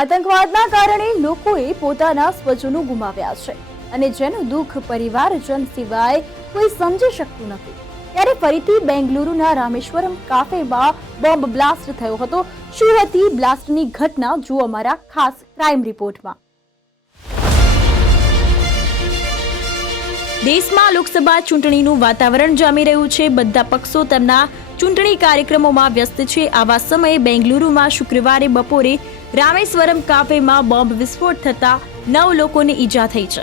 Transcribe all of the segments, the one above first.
આતંકવાદના કારણે લોકોએ પોતાના સ્વજનો ગુમાવ્યા છે અને જેનું દુઃખ પરિવારજન સિવાય કોઈ સમજી શકતું નથી. ત્યારે ફરીથી બેંગલુરુના રામેશ્વરમ કાફેમાં બોમ્બ બ્લાસ્ટ થયો હતો. શું હતી બ્લાસ્ટની ઘટના, જુઓ અમારા ખાસ ક્રાઇમ રિપોર્ટમાં. દેશમાં લોકસભા ચૂંટણીનું વાતાવરણ જામી રહ્યું છે. બધા પક્ષો તેમના ચૂંટણી કાર્યક્રમોમાં વ્યસ્ત છે. આવા સમયે બેંગલુરુમાં શુક્રવારે બપોરે રામેશ્વરમ કાફેમાં બોમ્બ વિસ્ફોટ થતા 9 લોકોને ઈજા થઈ છે.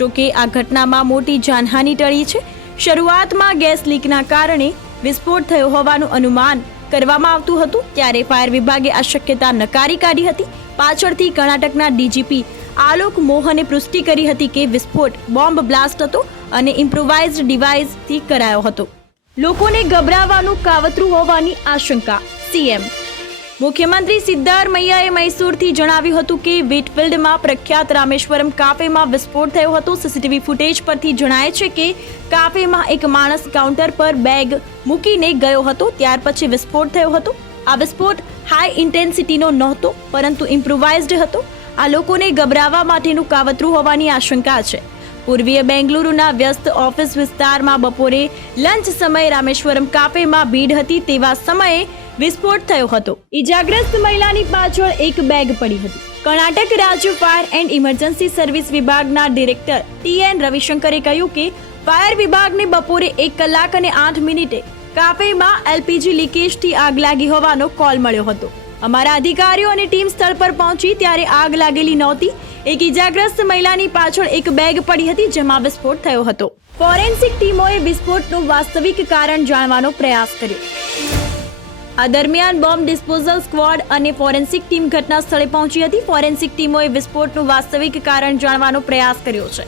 જોકે આ ઘટનામાં મોટી જાનહાનિ ટળી છે. શરૂઆતમાં ગેસ લીકના કારણે વિસ્ફોટ થયો હોવાનું અનુમાન કરવામાં આવતું હતું, ત્યારે ફાયર વિભાગે આ શક્યતા નકારી કાઢી હતી. પાછળથી કર્ણાટકના ડીજીપી આલોક મોહને પુષ્ટિ કરી હતી કે વિસ્ફોટ બોમ્બ બ્લાસ્ટ હતો અને ઇમ્પ્રોવાઇઝ્ડ ડિવાઇસથી કરાયો હતો. લોકોને ગભરાવાનું કાવતરું હોવાની આશંકા. સીએમ મુખ્યમંત્રી સિદ્ધારમૈયાએ મૈસૂરથી જણાવ્યું હતું કે વિટફિલ્ડમાં પ્રખ્યાત રામેશ્વરમ કાફેમાં વિસ્ફોટ થયો હતો. સીસીટીવી ફૂટેજ પરથી જણાય છે કે કાફેમાં એક માણસ કાઉન્ટર પર બેગ મૂકીને ગયો હતો, ત્યાર પછી વિસ્ફોટ થયો હતો. આ વિસ્ફોટ હાઈ ઇન્ટેન્સિટીનો નહોતો, પરંતુ ઇમ્પ્રોવાઇઝ્ડ હતો. આ લોકોને ગભરાવા માટેનું કાવતરું હોવાની આશંકા છે. પૂર્વીય બેંગલુરુના વ્યસ્ત ઓફિસ વિસ્તારમાં બપોરે લંચ સમયે રામેશ્વરમ કાફેમાં ભીડ હતી, તેવા સમયે વિસ્ફોટ થયો હતો. ઈજાગ્રસ્ત મહિલાની પાછળ એક બેગ પડી હતી. કર્ણાટક રાજ્ય ફાયર એન્ડ ઇમરજન્સી સર્વિસ વિભાગના ડિરેક્ટર TN રવિશંકરે કહ્યું કે ફાયર વિભાગને બપોરે 1 કલાક અને 8 મિનિટે કાફેમાં LPG લીકેજથી આગ લાગી હોવાનો કોલ મળ્યો હતો. અમારા અધિકારીઓ અને ટીમ સ્થળ પર પહોંચી ત્યારે આગ લાગેલી નહોતી. એક ઈજાગ્રસ્ત મહિલાની પાછળ એક બેગ પડી હતી, જેમાં વિસ્ફોટ થયો હતો. ફોરેન્સિક ટીમોએ વિસ્ફોટનું વાસ્તવિક કારણ જાણવાનો પ્રયાસ કર્યો. આ દરમિયાન બોમ્બ ડિસ્પોઝલ સ્ક્વોડ અને ફોરેન્સિક ટીમ ઘટના સ્થળે પહોંચી હતી. ફોરેન્સિક ટીમોએ વિસ્ફોટનું વાસ્તવિક કારણ જાણવાનો પ્રયાસ કર્યો છે.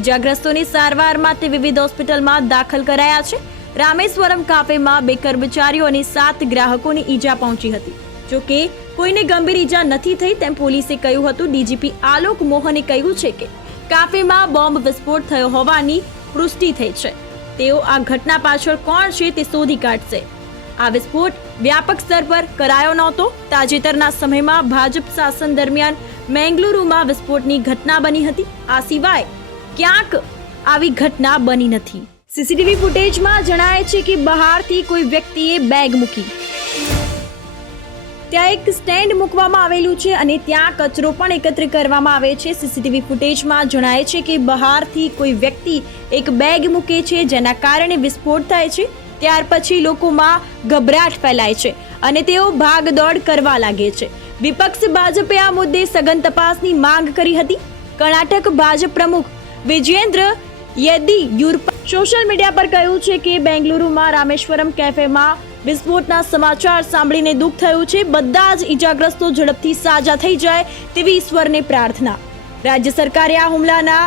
ઈજાગ્રસ્તોની સારવાર માટે વિવિધ હોસ્પિટલમાં દાખલ કરાયા છે. રામેશ્વરમ કાફેમાં 2 કર્મચારીઓ અને 7 ગ્રાહકોને ઈજા પહોંચી હતી. જોકે કોઈને ગંભીર ઈજા નથી થઈ તેમ પોલીસે કહ્યું હતું. ડીજીપી આલોક મોહને કહ્યું છે કે કાફેમાં બોમ્બ વિસ્ફોટ થયો હોવાની પુષ્ટિ થઈ છે. તેઓ આ ઘટના પાછળ કોણ છે તે શોધી કાઢશે. આ વિસ્ફોટ વ્યાપક સ્તર પર કરાયો નહોતો. તાજેતરના સમયમાં ભાજપ શાસન દરમિયાન બેંગલુરુમાં વિસ્ફોટની ઘટના બની હતી. આ સિવાય ક્યાંક આવી ઘટના બની નથી. સીસીટીવી ફૂટેજમાં જણાય છે કે બહારથી કોઈ વ્યક્તિએ બેગ મૂકી. ત્યાં એક સ્ટેન્ડ મૂકવામાં આવેલું છે અને ત્યાં કચરો પણ એકત્ર કરવામાં આવે છે. સીસીટીવી ફૂટેજમાં જણાય છે કે બહારથી કોઈ વ્યક્તિ એક બેગ મૂકે છે, જેના કારણે વિસ્ફોટ થાય છે. ત્યાર પછી લોકોમાં ગભરાટ ફેલાય છે અને તેઓ ભાગદોડ કરવા લાગે છે. વિપક્ષ ભાજપે આ મુદ્દે સઘન તપાસની માંગ કરી હતી. કર્ણાટક ભાજપ પ્રમુખ વિજયેન્દ્ર યેદિયુરપ્પા સોશિયલ મીડિયા પર કહ્યું છે કે બેંગલુરુમાં રામેશ્વરમ કેફેમાં વિસ્ફોટના સમાચાર સાંભળીને દુઃખ થયું છે. બધા જ ઈજાગ્રસ્તો ઝડપથી સાજા થઈ જાય તેવી ઈશ્વરને પ્રાર્થના. રાજ્ય સરકારે આ હુમલાના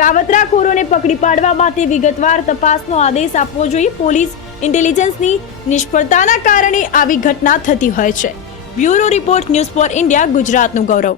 કાવતરાખોરોને પકડી પાડવા માટે વિગતવાર તપાસનો આદેશ આપવો જોઈએ. પોલીસ ઇન્ટેલિજન્સની નિષ્ફળતાના કારણે આવી ઘટના થતી હોય છે. Bureau report, news for India, ગુજરાતનું ગૌરવ.